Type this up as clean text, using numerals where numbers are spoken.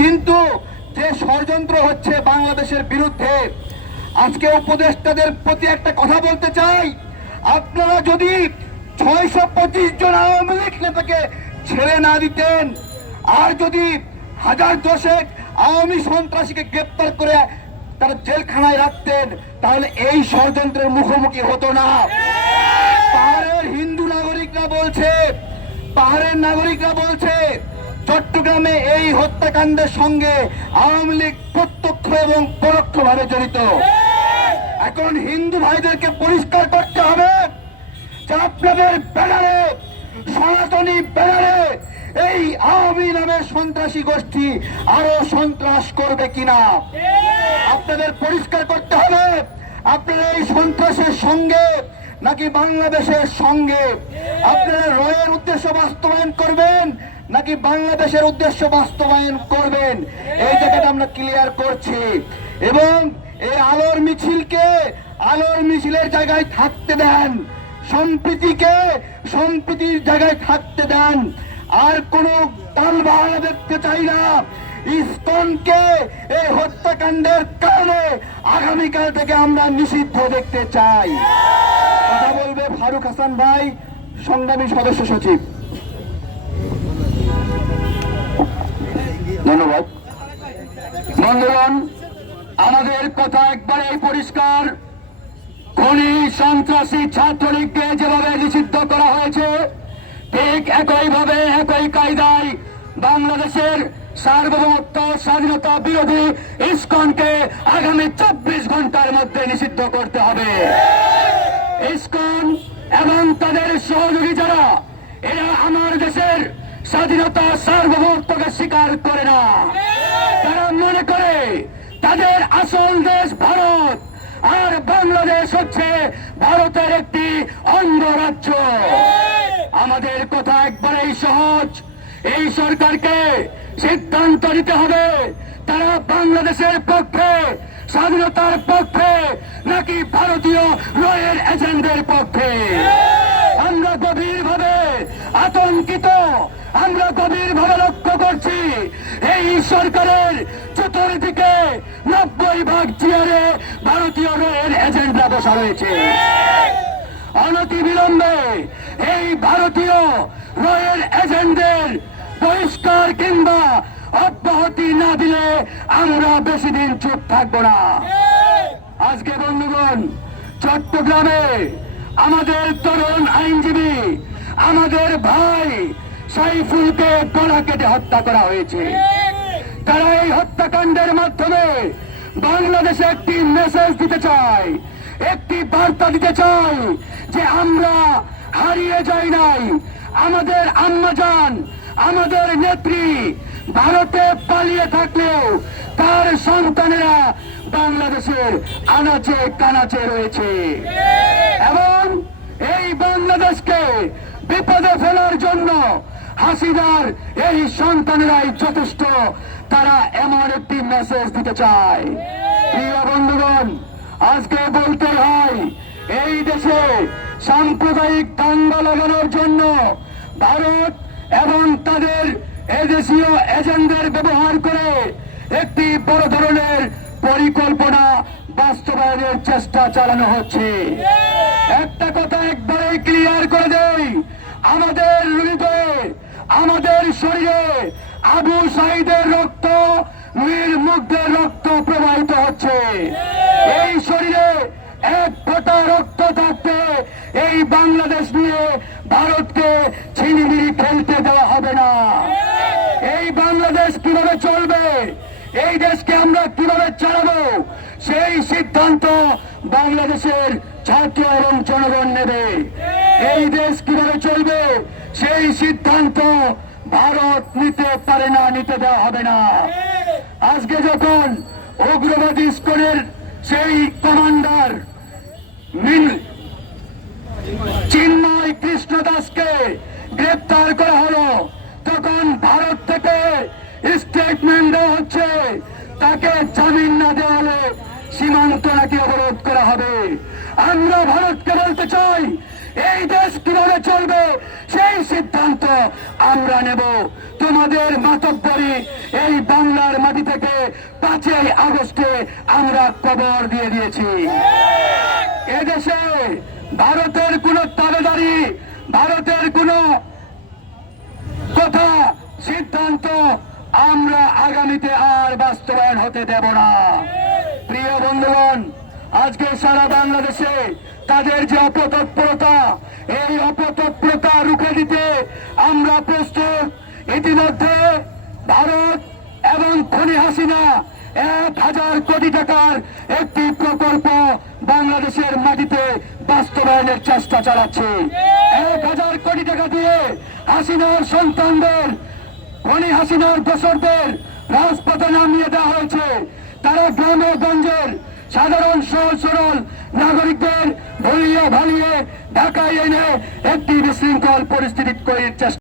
কিন্তু যে ষড়যন্ত্র হচ্ছে বাংলাদেশের বিরুদ্ধে, আজকে উপদেষ্টাদের প্রতি একটা কথা বলতে চাই। আপনারা যদি 625 জন আওয়ামী লীগ নেতাকে ছেড়ে না দিতেন, আর যদি 1000 আওয়ামী সন্ত্রাসীকে গ্রেপ্তার করে তারা জেলখানায় রাখতেন, তাহলে এই ষড়যন্ত্রের মুখোমুখি হতো না। পাহাড়ের হিন্দু নাগরিকরা বলছে, পাহাড়ের নাগরিকরা বলছে চট্টগ্রামে এই হত্যাকাণ্ডের সঙ্গে আওয়ামী লীগ প্রত্যক্ষ এবং পরোক্ষভাবে জড়িত। এখন হিন্দু ভাইদেরকে পরিষ্কার করতে হবে যে আপনাদের ব্যানারে, সনাতনী ব্যানারে এই আওয়ামী নামের সন্ত্রাসী গোষ্ঠী আরো সন্ত্রাস করবে কিনা আপনাদের পরিষ্কার করতে হবে। আপনারা এই সন্ত্রাসের সঙ্গে নাকি বাংলাদেশের সঙ্গে, আপনারা রয়ের উদ্দেশ্য বাস্তবায়ন করবেন নাকি বাংলাদেশের উদ্দেশ্য বাস্তবায়ন করবেন, এই জায়গাটা আমরা ক্লিয়ার করছি। এবং এই আলোর মিছিলকে আলোর মিছিলের জায়গায় থাকতে দেন, সম্প্রীতিকে সম্প্রীতির জায়গায় থাকতে দেন। আর কোন তালবাহানা দেখতে চাই না। ইসকনকে এই হত্যাকাণ্ডের কারণে আগামীকাল থেকে আমরা নিষিদ্ধ দেখতে চাই। কথা বলবে ফারুক হাসান ভাই, সংগ্রামী সদস্য সচিব। ধন্যবাদ। বন্ধুগণ, আমাদের কথা একবারেই পরিষ্কার, খনি সন্ত্রাসী ছাত্রলীগকে যেভাবে নিষিদ্ধ করা হয়েছে, ঠিক একইভাবে একই কায়দায় বাংলাদেশের সার্বভৌমত্ব স্বাধীনতা বিরোধী ইসকনকে আগামী 24 ঘন্টার মধ্যে নিষিদ্ধ করতে হবে। ইসকন এবং তাদের সহযোগী যারা, এরা আমার দেশের স্বাধীনতা সার্বভৌমত্বকে স্বীকার করে না। তারা মনে করে তাদের আসল দেশ ভারত, আর বাংলাদেশ হচ্ছে ভারতের একটি অঙ্গরাজ্য। আমাদের কথা একবারেই সহজ, এই সরকারকে সিদ্ধান্ত নিতে হবে তারা বাংলাদেশের পক্ষে, স্বাধীনতার পক্ষে নাকি ভারতীয় রয়ের এজেন্ডের পক্ষে। আমরা গভীরভাবে আতঙ্কিত, আমরা গভীরভাবে লক্ষ্য করছি এই সরকারের চতুর্দিকে 90% চেয়ারে ভারতীয় রয়ের এজেন্ডা বসা রয়েছে। অনতিবিলম্বে এই ভারতীয় রয়ের এজেন্ডের বহিষ্কার কিংবা অব্যাহতি না দিলে আমরা বেশি দিন চুপ থাকবো না। আজকে বন্ধুগণ, চট্টগ্রামে আমাদের তরুণ আইনজীবী, আমাদের ভাই সাইফুলকে গলা কেটে হত্যা করা হয়েছে। তারা এই হত্যাকাণ্ডের মাধ্যমে বাংলাদেশে একটি মেসেজ দিতে চায়, একটি বার্তা দিতে চায় যে আমরা হারিয়ে যাই নাই। আমাদের আম্মাজান, আমাদের নেত্রী ভারতে পালিয়ে থাকলেও তার সন্তানেরা বাংলাদেশের আনাচে কানাচে রয়েছে, এবং এই বাংলাদেশকে বিপদে ফেলার জন্য হাসিনার এই সন্তানেরাই যথেষ্ট। তারা এমন একটি মেসেজ দিতে চায়। প্রিয় বন্ধুগণ, আজকে বলতে হয়, এই দেশে সাম্প্রদায়িক দাঙ্গা লাগানোর জন্য ভারত এবং তাদের এদেশীয় এজেন্ডার ব্যবহার করে একটি বড় ধরনের পরিকল্পনা বাস্তবায়নের চেষ্টা চালানো হচ্ছে। একটা কথা একবারে ক্লিয়ার করে দেই, আমাদের হৃদয়ে, আমাদের শরীরে আবু সাঈদের রক্ত, মীর মুগ্ধের রক্ত প্রবাহিত হচ্ছে। এই শরীরে এক ফোঁটা রক্ত থাকতে এই বাংলাদেশ নিয়ে ভারতকে ছিনিমিনি খেলতে দেওয়া হবে না। এই বাংলাদেশ কিভাবে চলবে, এই দেশকে আমরা কিভাবে চালাবো, সেই সিদ্ধান্ত বাংলাদেশের ছাত্র এবং জনগণ নেবে। এই দেশ কিভাবে চলবে সেই সিদ্ধান্ত ভারত নিতে পারে না, নিতে দেওয়া হবে না। আজকে যখন উগ্রবাদী ইসকনের সেই কমান্ডার চিন্ময় কৃষ্ণ দাসকে গ্রেপ্তার করা হলো, তখন ভারত থেকে স্টেটমেন্ট দেওয়া হচ্ছে তাকে জামিন না দেওয়া হলে সীমান্ত নাকি অবরোধ করা হবে। আমরা ভারতকে বলতে চাই, এই দেশ কিভাবে চলবে সেই সিদ্ধান্ত আমরা নেব। তোমাদের মাতব্বরি এই বাংলার আগস্টে আমরা কবর দিয়ে দিয়েছি। এদেশে ভারতের কোন তাবেদারি, ভারতের কোন কথা, সিদ্ধান্ত আমরা আগামীতে আর বাস্তবায়ন হতে দেব না। প্রিয় বন্ধুগণ, আজকে সারা বাংলাদেশে তাদের যে অপতৎপরতা, এই অপতৎপরতা রুখে দিতে আমরা প্রস্তুত। ইতিমধ্যে ভারত এবং খনি হাসিনা 1000 কোটি টাকার একটি প্রকল্প বাংলাদেশের মাটিতে বাস্তবায়নের চেষ্টা চালাচ্ছে। 1000 কোটি টাকা দিয়ে হাসিনার সন্তানদের, খনি হাসিনার দোসরদের রাজপথে নামিয়ে দেওয়া হয়েছে। তারা গ্রামে গঞ্জের সাধারণ সহজ সরল নাগরিকদের ভুলিয়ে ভালিয়ে ঢাকায় এনে একটি বিশৃঙ্খল পরিস্থিতি তৈরির চেষ্টা